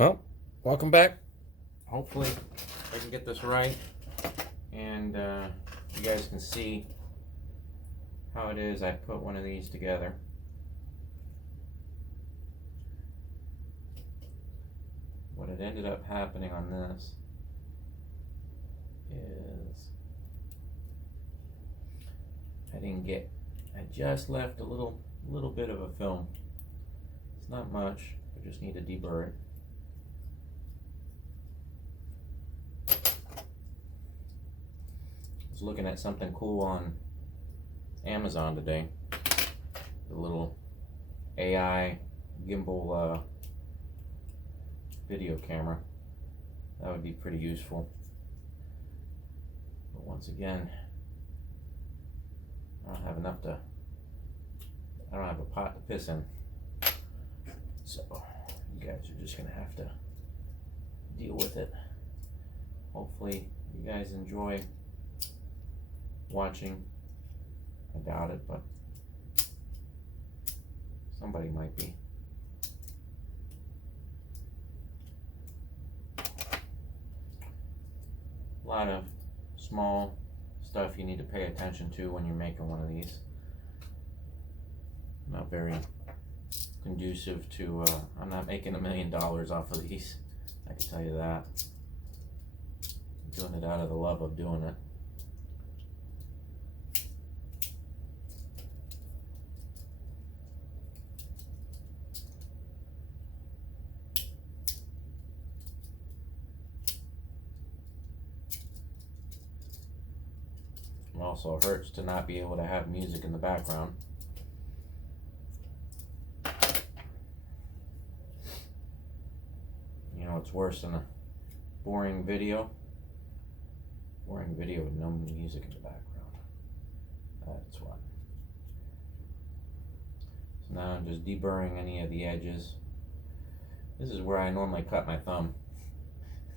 Well, welcome back. Hopefully I can get this right and you guys can see how it is I put one of these together. What had ended up happening on this is I just left a little bit of a film. It's not much, I just need to deburr it. I was looking at something cool on Amazon today. The little AI gimbal video camera. That would be pretty useful. But once again, I don't have a pot to piss in. So you guys are just gonna have to deal with it. Hopefully you guys enjoy watching. I doubt it, but somebody might be. A lot of small stuff you need to pay attention to when you're making one of these. Not very conducive to, I'm not making $1 million off of these, I can tell you that. I'm doing it out of the love of doing it. It also hurts to not be able to have music in the background. You know what's worse than a boring video? Boring video with no music in the background. That's what. So now I'm just deburring any of the edges. This is where I normally cut my thumb.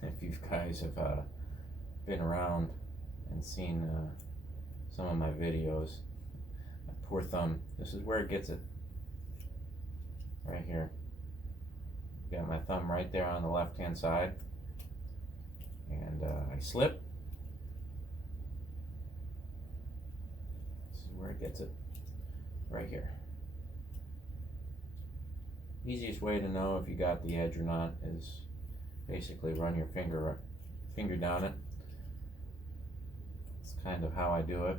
If you guys have been around and seen some of my videos, my poor thumb, this is where it gets it. Right here. Got my thumb right there on the left hand side, and I slip. This is where it gets it, right here. Easiest way to know if you got the edge or not is basically run your finger down it. It's kind of how I do it.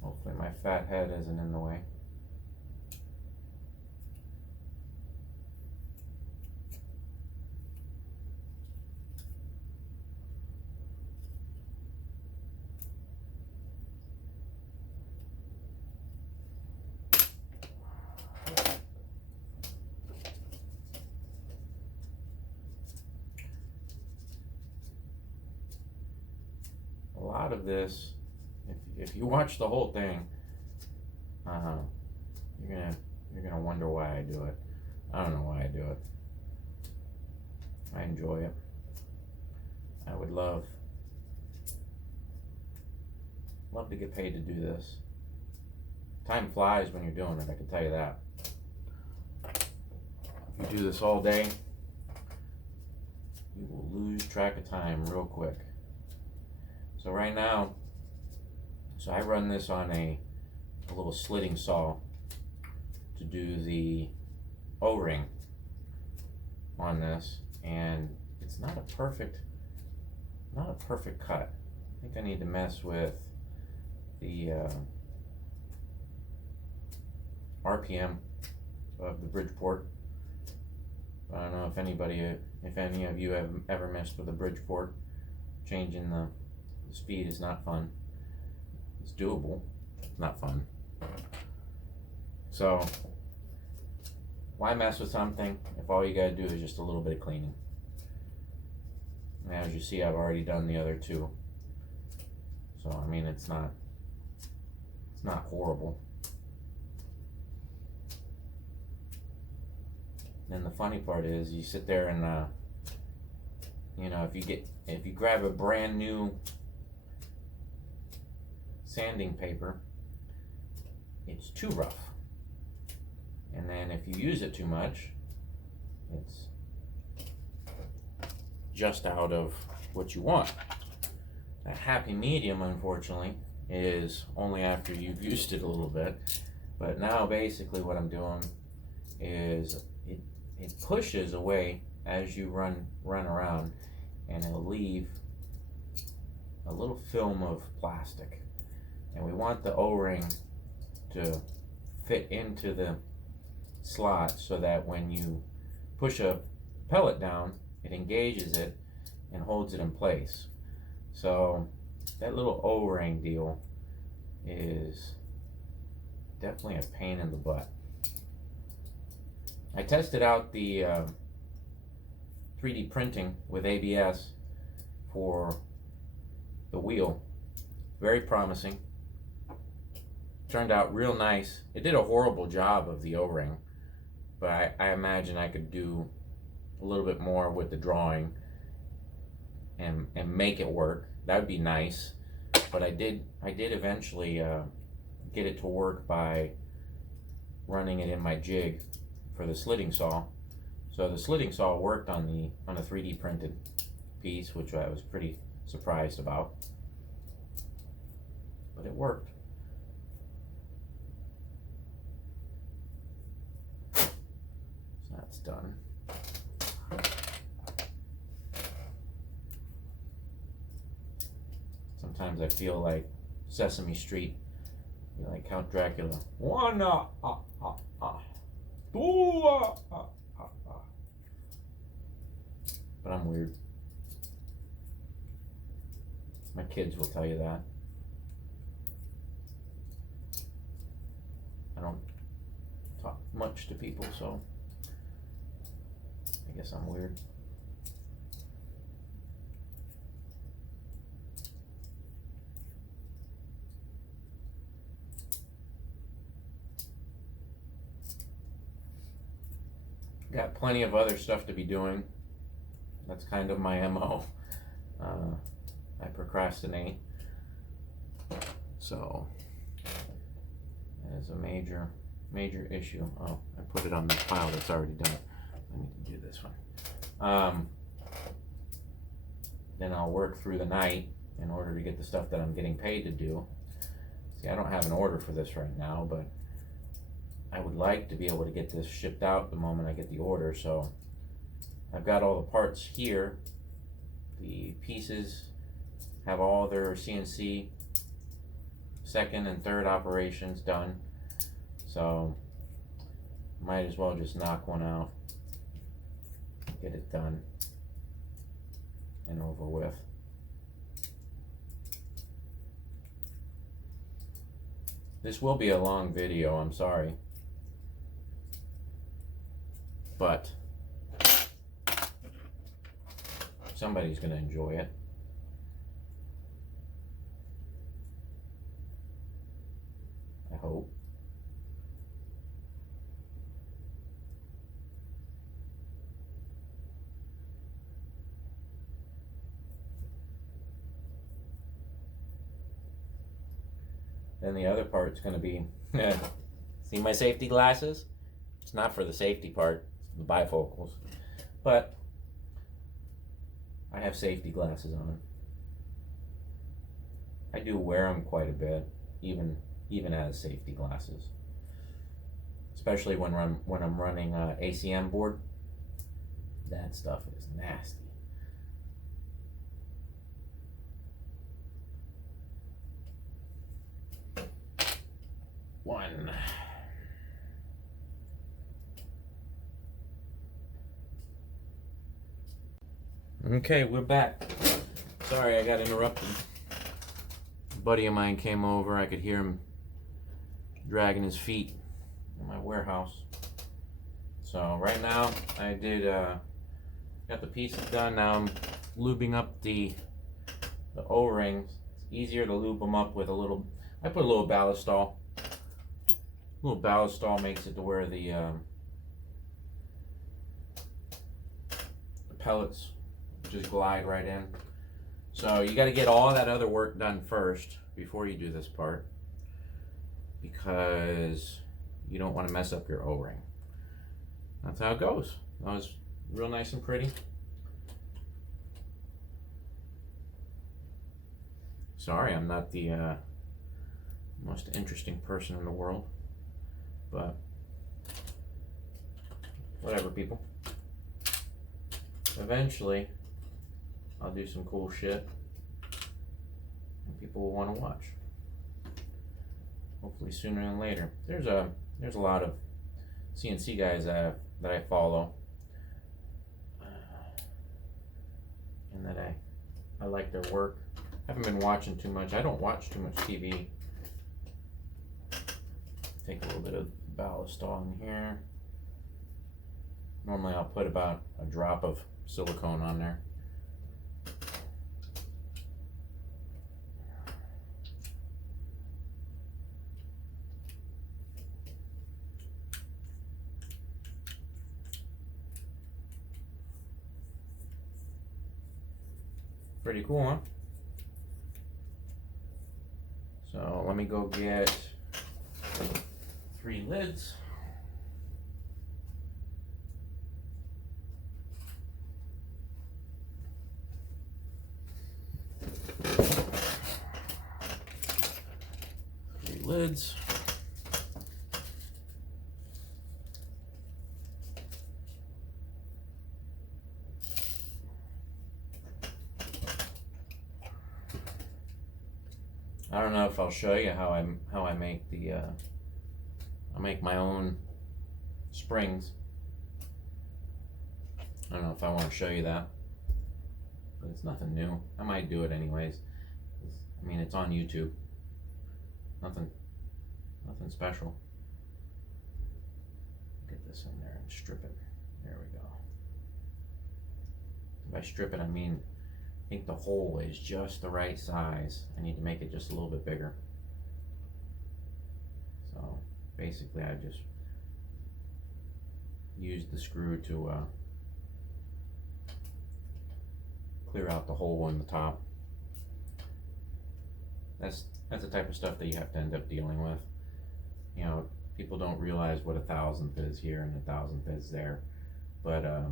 Hopefully my fat head isn't in the way. A lot of this, if you watch the whole thing, you're gonna wonder why I do it. I don't know why I do it. I enjoy it. I would love to get paid to do this. Time flies when you're doing it, I can tell you that. If you do this all day, you will lose track of time real quick. So right now, I run this on a little slitting saw to do the O-ring on this, and it's not a perfect cut. I think I need to mess with the RPM of the Bridgeport. I don't know if any of you have ever messed with a Bridgeport. Changing the speed is not fun. It's doable, not fun. So why mess with something if all you gotta do is just a little bit of cleaning? And as you see, I've already done the other two. So I mean, it's not horrible. And the funny part is, you sit there and you know, if you grab a brand new sanding paper, it's too rough. And then if you use it too much, it's just out of what you want. That happy medium, unfortunately, is only after you've used it a little bit. But now basically what I'm doing is it pushes away as you run around, and it'll leave a little film of plastic. And we want the O-ring to fit into the slot so that when you push a pellet down, it engages it and holds it in place. So that little O-ring deal is definitely a pain in the butt. I tested out the 3D printing with ABS for the wheel. Very promising. Turned out real nice. It did a horrible job of the O-ring, but I imagine I could do a little bit more with the drawing and make it work. That would be nice. But I did eventually get it to work by running it in my jig for the slitting saw. So the slitting saw worked on a 3D printed piece, which I was pretty surprised about. But it worked. So that's done. Sometimes I feel like Sesame Street, like Count Dracula. One, two, But I'm weird. My kids will tell you that. I don't talk much to people, so I guess I'm weird. Got plenty of other stuff to be doing. That's kind of my MO. I procrastinate. So that is a major issue. Oh, I put it on the file that's already done. I need to do this one. Then I'll work through the night in order to get the stuff that I'm getting paid to do. See, I don't have an order for this right now, but I would like to be able to get this shipped out the moment I get the order. So I've got all the parts here. The pieces have all their CNC second and third operations done. So might as well just knock one out, get it done and over with. This will be a long video, I'm sorry. But somebody's going to enjoy it. I hope. Then the other part's going to be, see my safety glasses? It's not for the safety part, it's the bifocals. But I have safety glasses on. I do wear them quite a bit, even as safety glasses. Especially when I'm running ACM board. That stuff is nasty. One. Okay, we're back. Sorry, I got interrupted. A buddy of mine came over. I could hear him dragging his feet in my warehouse. So right now, I got the pieces done. Now I'm lubing up the O-rings. It's easier to lube them up with a little. I put a little ballistol. A little ballistol makes it to where the pellets just glide right in. So you got to get all that other work done first before you do this part, because you don't want to mess up your O-ring. that's how it goes. That was real nice and pretty. Sorry, I'm not the most interesting person in the world, but whatever, people. Eventually, I'll do some cool shit, and people will want to watch. Hopefully sooner than later. There's a lot of CNC guys that I follow, and that I like their work. I haven't been watching too much. I don't watch too much TV. Take a little bit of ballast on here. Normally I'll put about a drop of silicone on there. Pretty cool, huh? So let me go get 3 lids. Lids. I don't know if I'll show you how I make the I make my own springs. I don't know if I want to show you that, but it's nothing new. I might do it anyways. I mean, it's on YouTube. Nothing special. Get this in there and strip it. There we go. If I strip it, I mean, I think the hole is just the right size. I need to make it just a little bit bigger. So basically I just used the screw to clear out the hole in the top. That's the type of stuff that you have to end up dealing with. You know, people don't realize what 1,000th is here and 1,000th is there, but it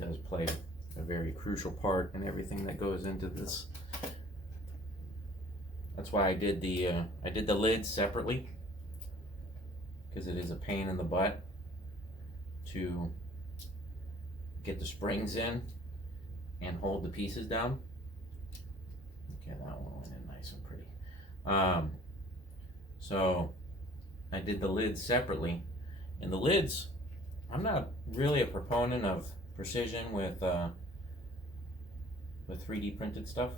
does play a very crucial part in everything that goes into this. That's why I did the lid separately, because it is a pain in the butt to get the springs in and hold the pieces down. Okay, that one went in nice and pretty. So I did the lids separately, and the lids, I'm not really a proponent of precision with 3D printed stuff.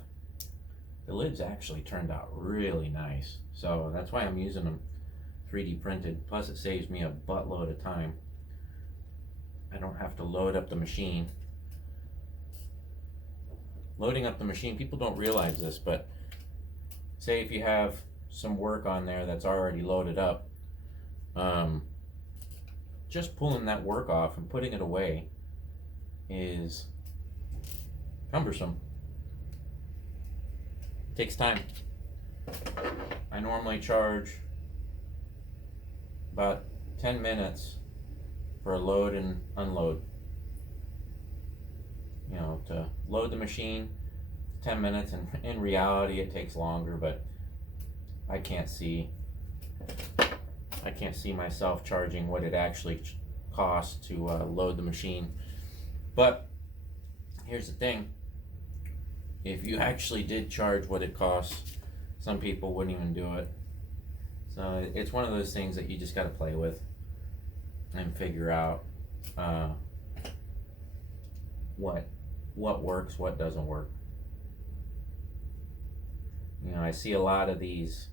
The lids actually turned out really nice, so that's why I'm using them 3D printed. Plus it saves me a buttload of time. I don't have to load up the machine. Loading up the machine, people don't realize this, but say if you have some work on there that's already loaded up, just pulling that work off and putting it away is cumbersome. It takes time. I normally charge about 10 minutes for a load and unload. You know, to load the machine, 10 minutes, and in reality it takes longer, but I can't see myself charging what it actually costs to load the machine. But here's the thing, if you actually did charge what it costs, some people wouldn't even do it. So it's one of those things that you just got to play with and figure out what works, what doesn't work. You know, I see a lot of these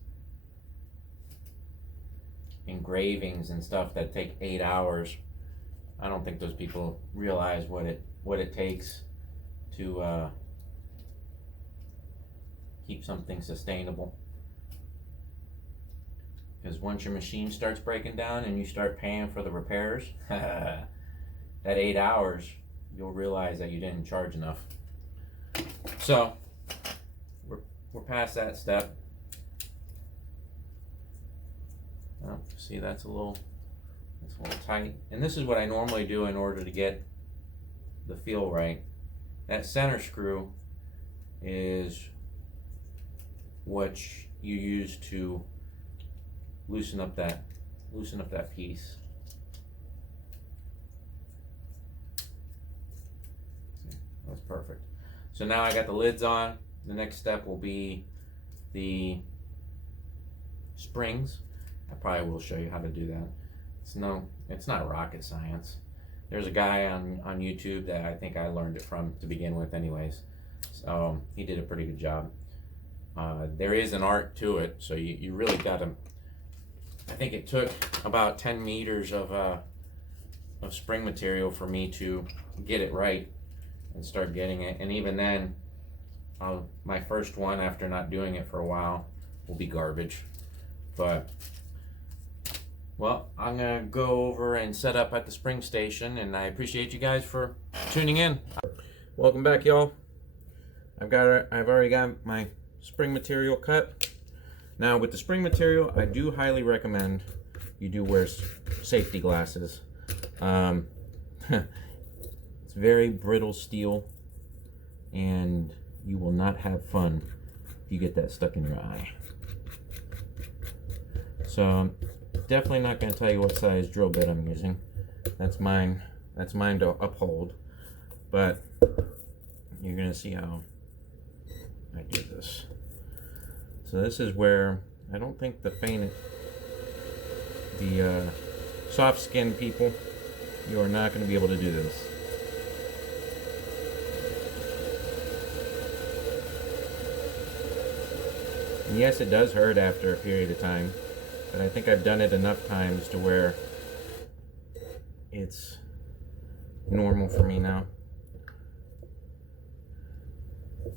engravings and stuff that take 8 hours. I don't think those people realize what it takes to keep something sustainable. Because once your machine starts breaking down and you start paying for the repairs, that 8 hours, you'll realize that you didn't charge enough. So we're past that step. Oh, see, that's a little tight. And this is what I normally do in order to get the feel right. That center screw is what you use to loosen up that piece. That's perfect. So now I got the lids on. The next step will be the springs. I probably will show you how to do that. It's not rocket science. There's a guy on YouTube that I think I learned it from to begin with anyways. So he did a pretty good job. There is an art to it, so you really got to, I think it took about 10 meters of spring material for me to get it right and start getting it. And even then, my first one after not doing it for a while will be garbage. But, well, I'm gonna go over and set up at the spring station, and I appreciate you guys for tuning in. Welcome back, y'all. I've already got my spring material cut. Now with the spring material, I do highly recommend you do wear safety glasses. It's very brittle steel, and you will not have fun if you get that stuck in your eye. So I'm definitely not going to tell you what size drill bit I'm using. That's mine to uphold. But you're going to see how I do this. So this is where I don't think the soft skin people, you are not going to be able to do this. And yes, it does hurt after a period of time, but I think I've done it enough times to where it's normal for me now.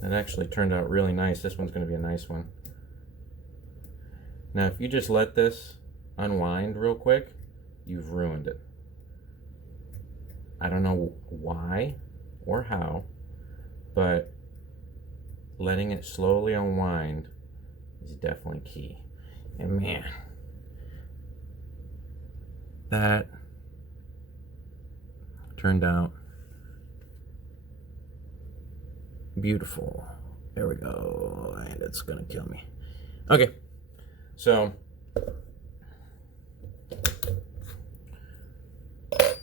That actually turned out really nice. This one's going to be a nice one. Now, if you just let this unwind real quick, you've ruined it. I don't know why or how, but letting it slowly unwind is definitely key. And man, that turned out beautiful. There we go. And it's gonna kill me. Okay, so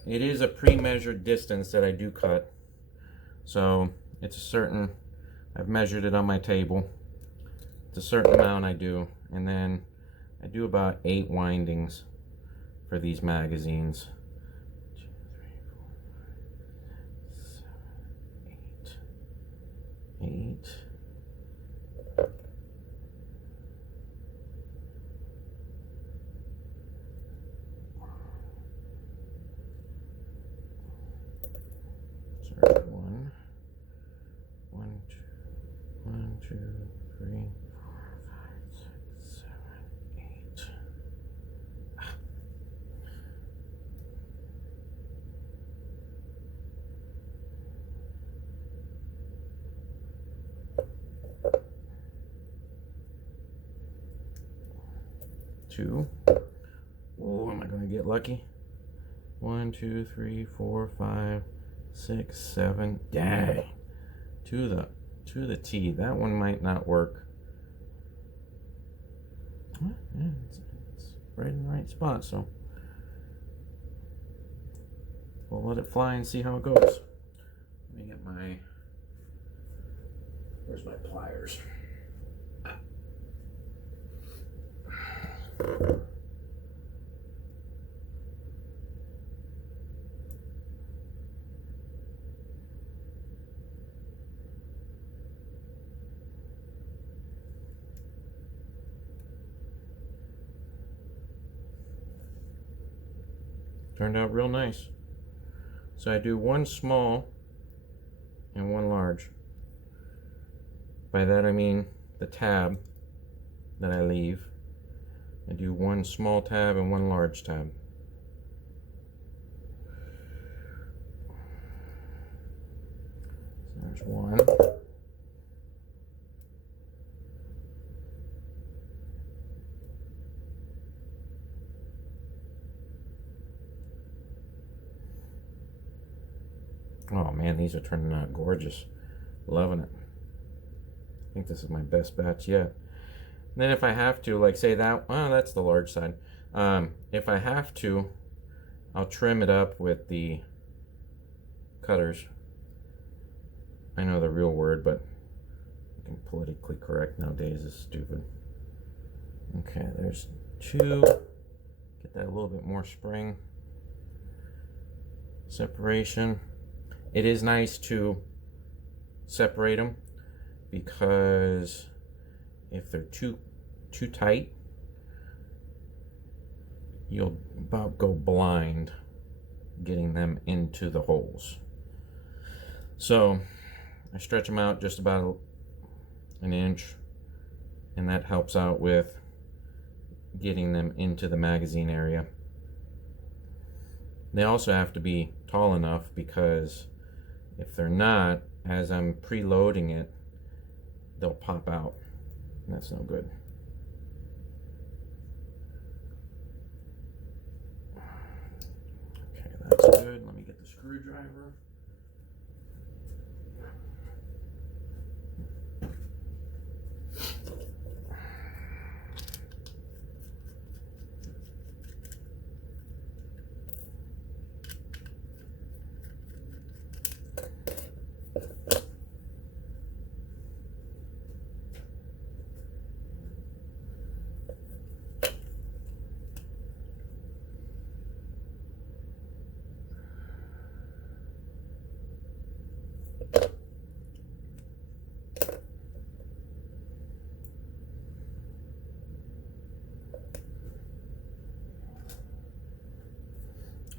it is a pre-measured distance that I do cut. So it's a certain, I've measured it on my table. It's a certain amount I do, and then I do about 8 windings for these magazines. 2, 3, 4, 5, 6, 7, 8. Sorry, 1, 2, 3, 4, 5, 6, 7, 8. Two. Oh, am I going to get lucky? 1, 2, 3, 4, 5, 6, 7. Dang. To the T. That one might not work. Yeah, it's right in the right spot, so we'll let it fly and see how it goes. Let me get where's my pliers? Turned out real nice. So I do one small and one large. By that I mean the tab that I leave. I do one small tab and one large tab. So there's one. Oh man, these are turning out gorgeous. Loving it. I think this is my best batch yet. And then if I have to, like say that, oh, that's the large side. If I have to, I'll trim it up with the cutters. I know the real word, but politically correct nowadays is stupid. Okay, there's two. Get that a little bit more spring separation. It is nice to separate them because if they're too tight, you'll about go blind getting them into the holes. So I stretch them out just about an inch, and that helps out with getting them into the magazine area. They also have to be tall enough because if they're not, as I'm preloading it, they'll pop out. That's no good. Okay, that's good. Let me get the screwdriver.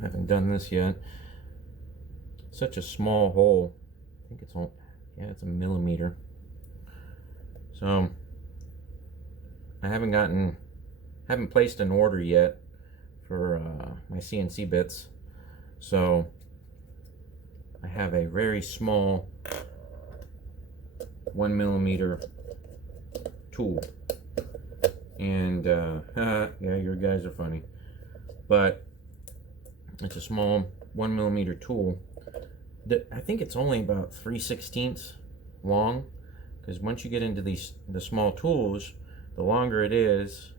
I haven't done this yet. Such a small hole. I think it's all, yeah, it's a millimeter. So I haven't placed an order yet for my CNC bits. So I have a very small 1 millimeter tool. And yeah, your guys are funny. But it's a small 1 millimeter tool. I think it's only about 3/16 long, because once you get into the small tools, the longer it is,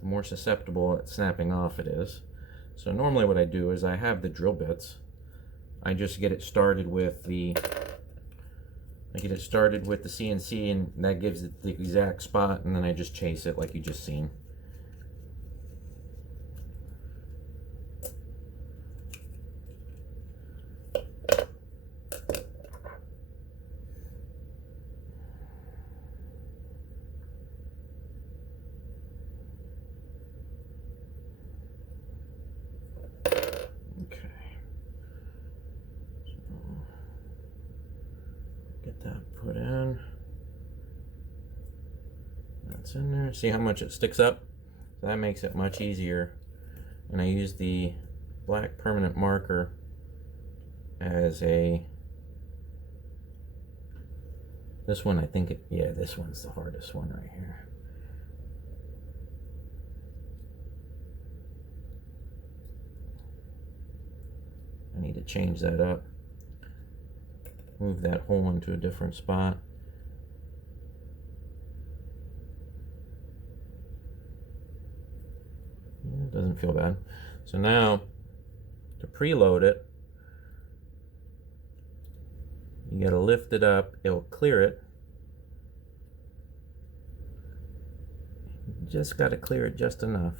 the more susceptible at snapping off it is. So normally what I do is I have the drill bits. I just get it started with the CNC, and that gives it the exact spot, and then I just chase it like you just seen. Get that put in. That's in there. See how much it sticks up? So that makes it much easier. And I use the black permanent marker as a, this one I think yeah, this one's the hardest one right here. I need to change that up. Move that hole into a different spot. Yeah, it doesn't feel bad. So now, to preload it, you gotta lift it up, it'll clear it. You just gotta clear it just enough.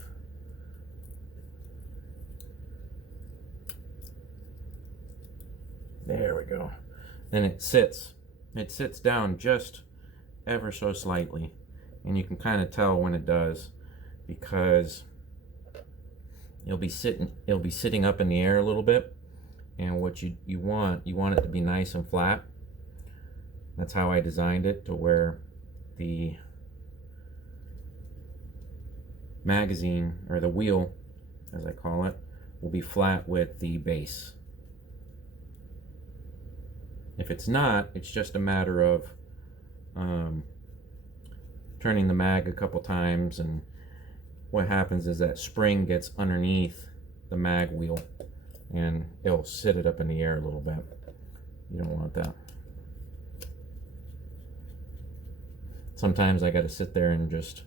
There we go. And it sits down just ever so slightly, and you can kind of tell when it does, because it'll be sitting up in the air a little bit, and what you want it to be nice and flat. That's how I designed it, to where the magazine, or the wheel as I call it, will be flat with the base. If it's not, it's just a matter of turning the mag a couple times, and what happens is that spring gets underneath the mag wheel, and it'll sit it up in the air a little bit. You don't want that. Sometimes I got to sit there and just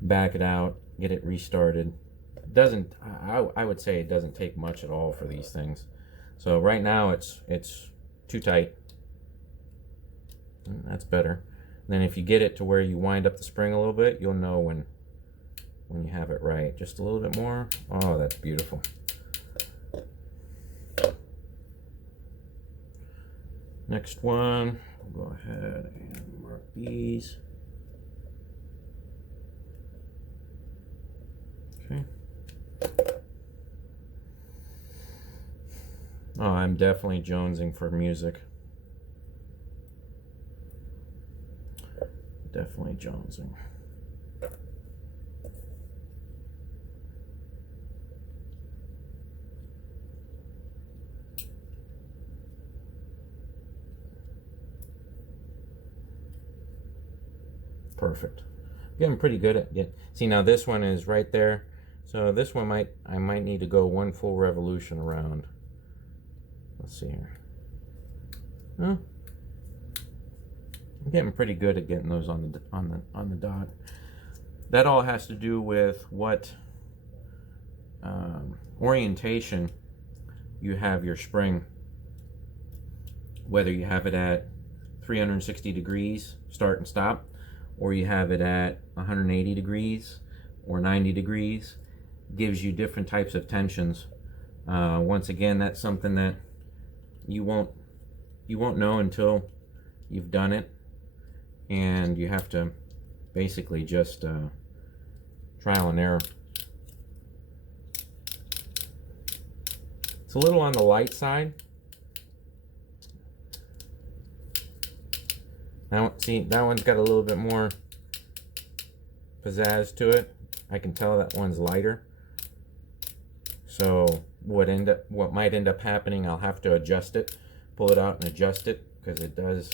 back it out, get it restarted. It doesn't, I would say it doesn't take much at all for these things. So right now it's too tight. That's better. And then if you get it to where you wind up the spring a little bit, you'll know when you have it right. Just a little bit more. Oh, that's beautiful. Next one, we'll go ahead and mark these. Okay. Oh, I'm definitely jonesing for music. Definitely jonesing. Perfect. Getting pretty good at it. See, now this one is right there. So this one I might need to go one full revolution around. Let's see here. Huh? I'm getting pretty good at getting those on the dot. That all has to do with what orientation you have your spring. Whether you have it at 360 degrees start and stop, or you have it at 180 degrees or 90 degrees, gives you different types of tensions. Once again, that's something that you won't know until you've done it, and you have to basically just trial and error. It's a little on the light side. Now, see, that one's got a little bit more pizzazz to it. I can tell that one's lighter. So what might end up happening, I'll have to adjust it, pull it out and adjust it, because it does.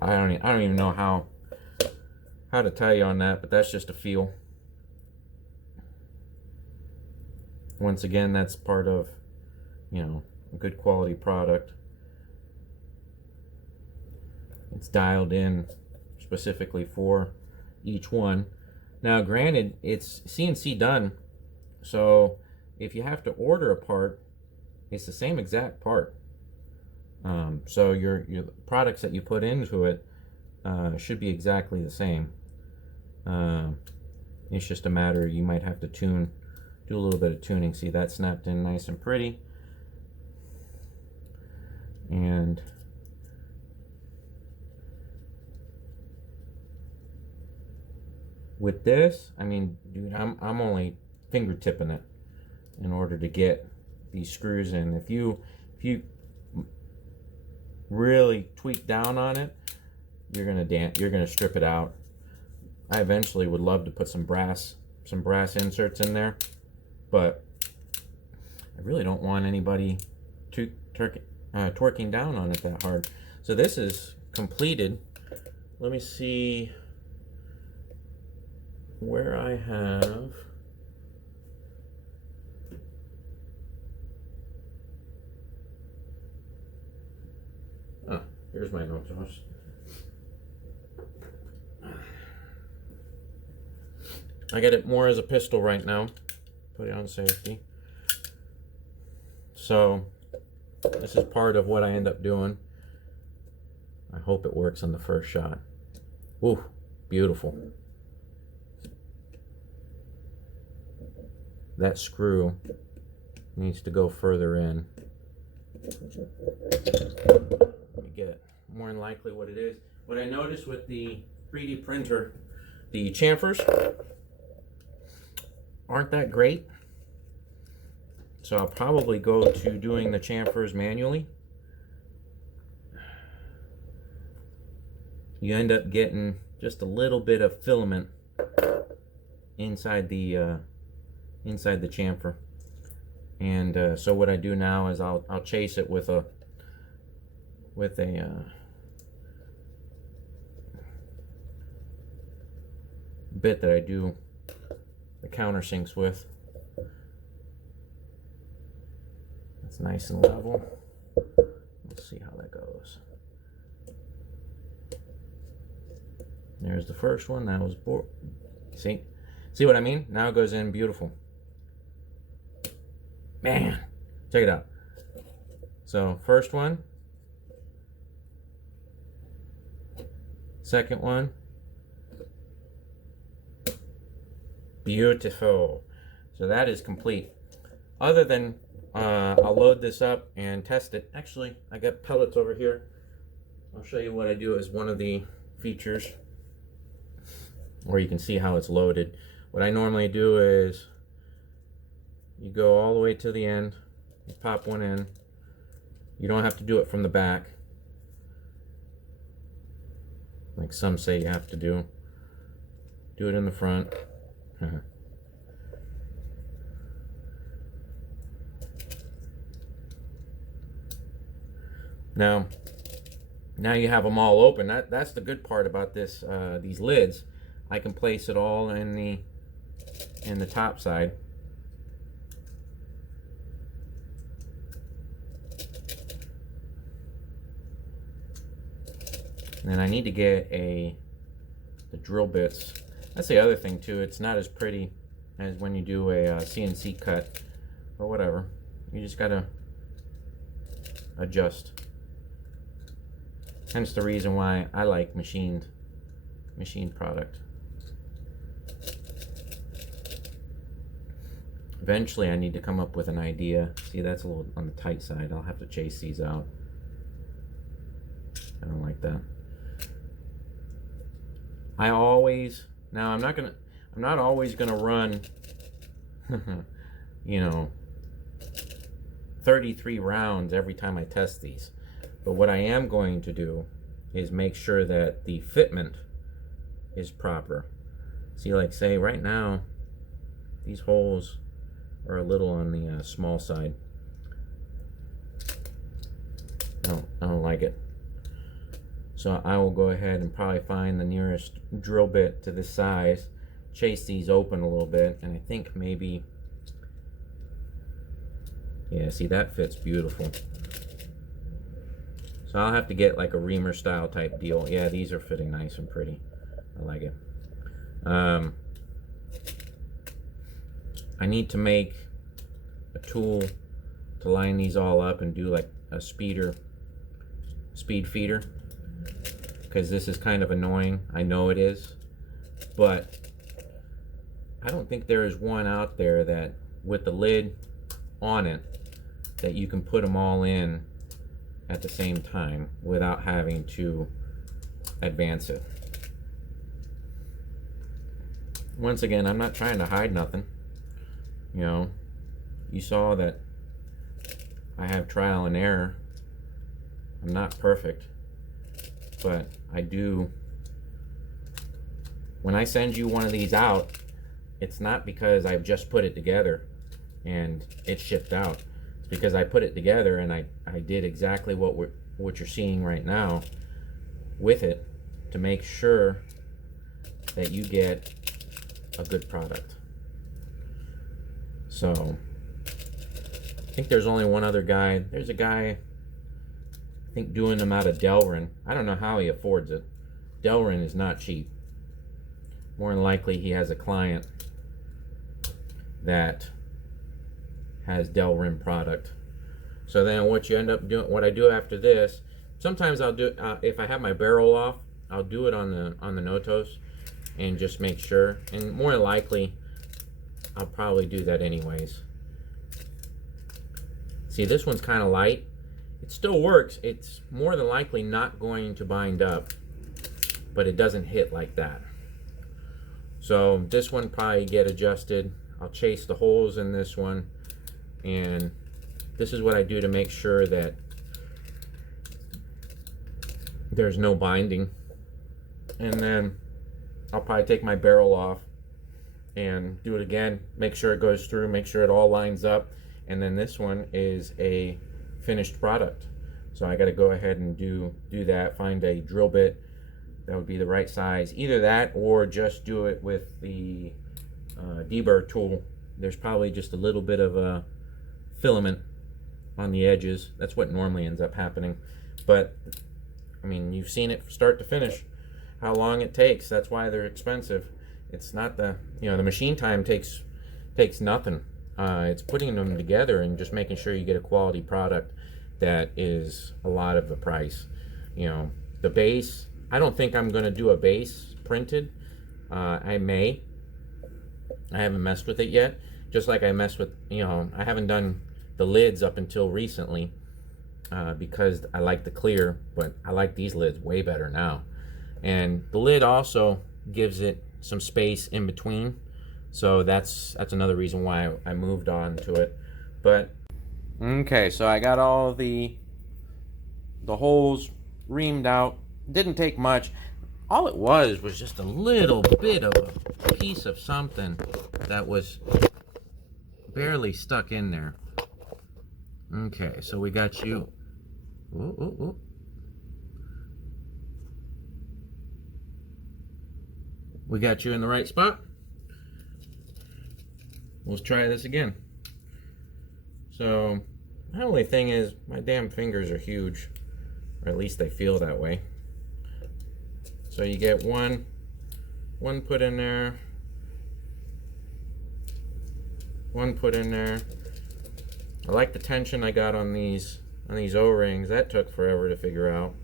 I don't even know how to tell you on that, but that's just a feel. Once again, that's part of, you know, a good quality product. It's dialed in specifically for each one. Now, granted, it's CNC done, so if you have to order a part, it's the same exact part. So your products that you put into it should be exactly the same. It's just a matter, you might have to do a little bit of tuning. See, that snapped in nice and pretty. And with this, I mean, dude, I'm only fingertipping it in order to get these screws in. If you really tweak down on it, you're gonna strip it out. I eventually would love to put some brass inserts in there, but I really don't want anybody torquing down on it that hard. So this is completed. Let me see where I have. Here's my notes. I got it more as a pistol right now. Put it on safety. So this is part of what I end up doing. I hope it works on the first shot. Ooh, beautiful. That screw needs to go further in. Let me get more than likely what it is. What I noticed with the 3D printer, the chamfers aren't that great. So I'll probably go to doing the chamfers manually. You end up getting just a little bit of filament inside the chamfer. And so what I do now is I'll chase it with a bit that I do the countersinks with. That's nice and level. Let's see how that goes. There's the first one. That was see what I mean? Now it goes in beautiful. Man, check it out. So first one, second one, beautiful. So that is complete. Other than I'll load this up and test it. Actually, I got pellets over here. I'll show you what I do as one of the features, where you can see how it's loaded. What I normally do is you go all the way to the end, you pop one in. You don't have to do it from the back, like some say you have to do. Do it in the front. Now you have them all open. That's the good part about this. These lids, I can place it all in the top side. And then I need to get the drill bits. That's the other thing too. It's not as pretty as when you do a CNC cut, but whatever. You just gotta adjust. Hence the reason why I like machined product. Eventually I need to come up with an idea. See, that's a little on the tight side. I'll have to chase these out. I don't like that. I'm not always gonna run you know, 33 rounds every time I test these. But what I am going to do is make sure that the fitment is proper. See, like say right now, these holes are a little on the small side. I don't like it. So I will go ahead and probably find the nearest drill bit to this size, chase these open a little bit, and I think maybe, yeah, see, that fits beautiful. So I'll have to get like a reamer style type deal. Yeah, these are fitting nice and pretty. I like it. I need to make a tool to line these all up and do like a speed feeder, because this is kind of annoying. I know it is, but I don't think there is one out there that with the lid on it that you can put them all in at the same time without having to advance it. Once again, I'm not trying to hide nothing. You know, you saw that I have trial and error. I'm not perfect, but I do. When I send you one of these out, it's not because I've just put it together and it's shipped out. It's because I put it together and I did exactly what you're seeing right now with it to make sure that you get a good product. So I think there's only one other guy. There's a guy, I think, doing them out of Delrin. I don't know how he affords it. Delrin is not cheap. More than likely he has a client that has Delrin product. So then what you end up doing, what I do after this, sometimes I'll do, if I have my barrel off, I'll do it on the Notos and just make sure. And more than likely, I'll probably do that anyways. See, this one's kind of light. It still works. It's more than likely not going to bind up, but it doesn't hit like that. So this one probably get adjusted. I'll chase the holes in this one, and this is what I do to make sure that there's no binding. And then I'll probably take my barrel off and do it again, make sure it goes through, make sure it all lines up, and then this one is a finished product. So I got to go ahead and do that, find a drill bit that would be the right size, either that or just do it with the deburr tool, there's probably just a little bit of a filament on the edges. That's what normally ends up happening. But I mean, you've seen it from start to finish, how long it takes. That's why they're expensive. It's not the, you know, the machine time takes nothing. It's putting them together and just making sure you get a quality product that is a lot of the price. You know, the base, I don't think I'm going to do a base printed. I may. I haven't messed with it yet. Just like I messed with, you know, I haven't done the lids up until recently because I like the clear, but I like these lids way better now. And the lid also gives it some space in between. So that's another reason why I moved on to it. But okay, so I got all the holes reamed out. Didn't take much. All it was just a little bit of a piece of something that was barely stuck in there. Okay, so we got you. Ooh, ooh, ooh. We got you in the right spot. Let's try this again. So, the only thing is, my damn fingers are huge, or at least they feel that way. So you get one put in there, one put in there. I like the tension I got on these O-rings. That took forever to figure out.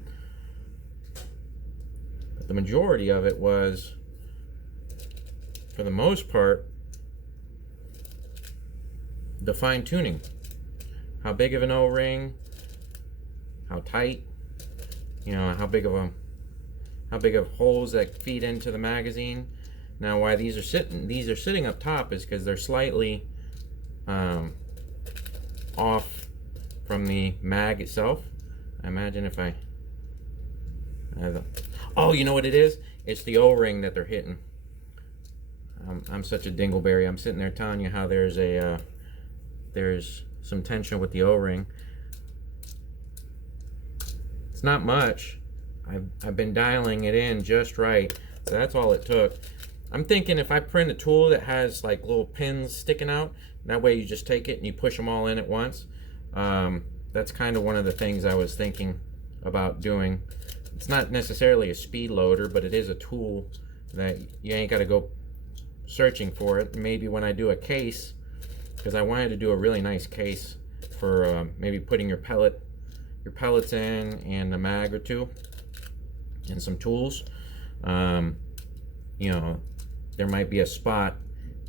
But the majority of it was, for the most part, the fine tuning. How big of an O-ring, how tight, you know, how big of holes that feed into the magazine. Now why these are sitting up top is because they're slightly off from the mag itself. I imagine if I oh, you know what it is? It's the O-ring that they're hitting. I'm such a dingleberry. I'm sitting there telling you how there's some tension with the O-ring. It's not much. I've been dialing it in just right, so that's all it took. I'm thinking if I print a tool that has like little pins sticking out, that way you just take it and you push them all in at once. That's kind of one of the things I was thinking about doing. It's not necessarily a speed loader, but it is a tool that you ain't got to go searching for it. Maybe when I do a case, because I wanted to do a really nice case for maybe putting your pellets in and a mag or two and some tools. You know, there might be a spot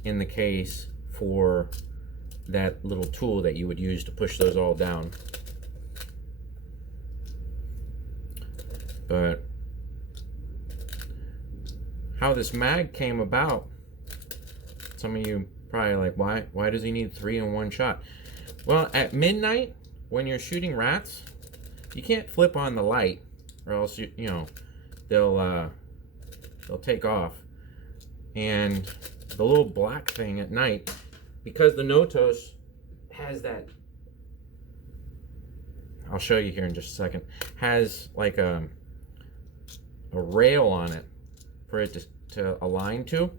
in the case for that little tool that you would use to push those all down. But how this mag came about, some of you probably like, why does he need 3 in one shot? Well, at midnight when you're shooting rats, you can't flip on the light or else you know they'll take off. And the little black thing at night, because the Notos has that, I'll show you here in just a second, has like a rail on it for it to align to.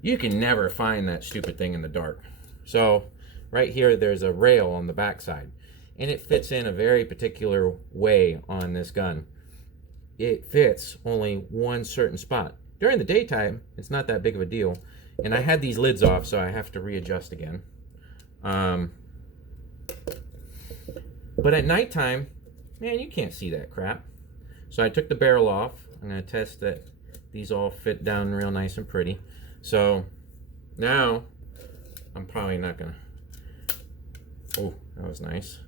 You can never find that stupid thing in the dark. So right here there's a rail on the back side, and it fits in a very particular way on this gun. It fits only one certain spot. During the daytime, it's not that big of a deal. And I had these lids off, so I have to readjust again. But at nighttime, man, you can't see that crap. So I took the barrel off. I'm going to test that these all fit down real nice and pretty. So now, I'm probably not going to... Oh, that was nice.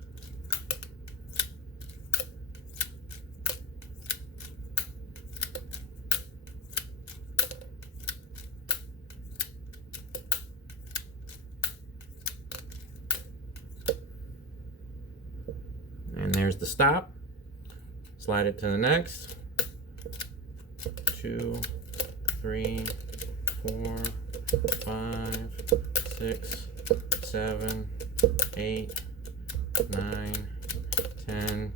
And there's the stop. Slide it to the next. 2, 3, 4, 5, 6, 7, 8, 9, 10,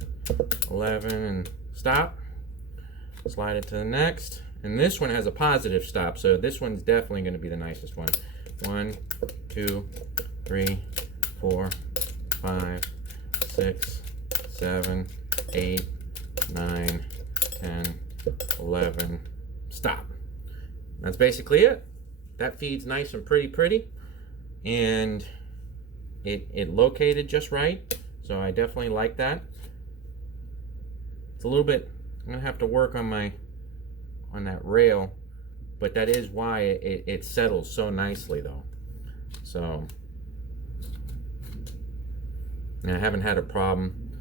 11, and stop. Slide it to the next, And this one has a positive stop, so this one's definitely going to be the nicest one. 1, 2, 3, 4, 5, 6, 7, 8, 9, 10, 11. Stop. That's basically it. That feeds nice and pretty. And it located just right. So I definitely like that. It's a little bit, I'm gonna have to work on that rail, but that is why it settles so nicely though. So, and I haven't had a problem,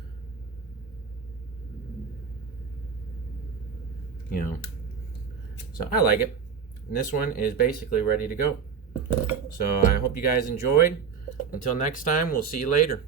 you know. So I like it. And this one is basically ready to go. So I hope you guys enjoyed. Until next time, we'll see you later.